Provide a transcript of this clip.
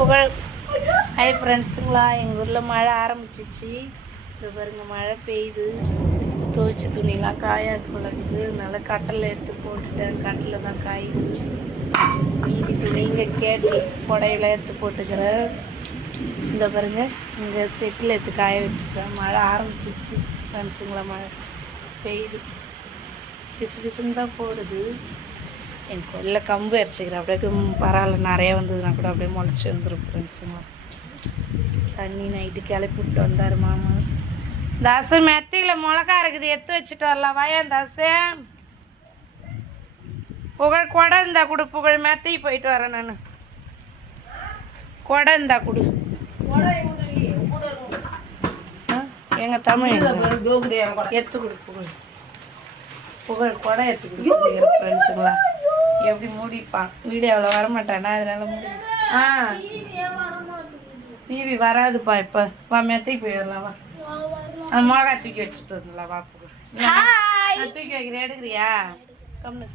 புகழ் ஹாய் ஃப்ரெண்ட்ஸுங்களா, எங்கள் ஊரில் மழை ஆரம்பிச்சிச்சு. இது பாருங்க, மழை பெய்யுது. துவைச்ச துணிலாம் காயாது போலக்குது. அதனால கட்டலில் எடுத்து போட்டுட்டேன். கட்டில் தான் காயுது. மீதி துணி இங்கே கேட்டில் புடையில எடுத்து போட்டுக்கிறேன். இந்த பாருங்க, இங்கே செட்டில் எடுத்து காய வச்சுட்டேன். மழை ஆரம்பிச்சிச்சு ஃப்ரெண்ட்ஸுங்களா, மழை பெய்யுது. பிசு பிசுன்னு தான் போடுது. என் கொல்ல கம்பு அரைச்சிக்கிறேன். அப்படியே பரவாயில்ல, நிறைய வந்ததுன்னா கூட அப்படியே முளைச்சி வந்துடும் ஃப்ரெண்ட்ஸுங்களா. தண்ணி நைட்டு கிளப்பி விட்டு வந்தார் மாமா. தாசு மெத்தையில் மிளகா இருக்குது, எடுத்து வச்சுட்டு வரலாம். வாயன் தாசு. புகழ் கொடை இருந்தா கொடு. புகழ் மெத்தைக்கு போயிட்டு வரேன் நான். கொடை இருந்தா கொடு. எங்கள் தமிழ் எடுத்து கொடு. புகழ் புகழ் கொடை எடுத்து கொடுத்துருக்கிற ஃப்ரெண்ட்ஸுங்களா. எப்படி மூடிப்பான், வீடியோவில் வரமாட்டானா, அதனால மூடி. டிவி வராதுப்பா. இப்போ வா, மெத்தைக்கு போயிடலாம். வா, அந்த மிளகா தூக்கி வச்சுட்டு வந்துடலாம். வா புகழ், நான் தூக்கி வைக்கிறேன், எடுக்கிறியா? கம்னு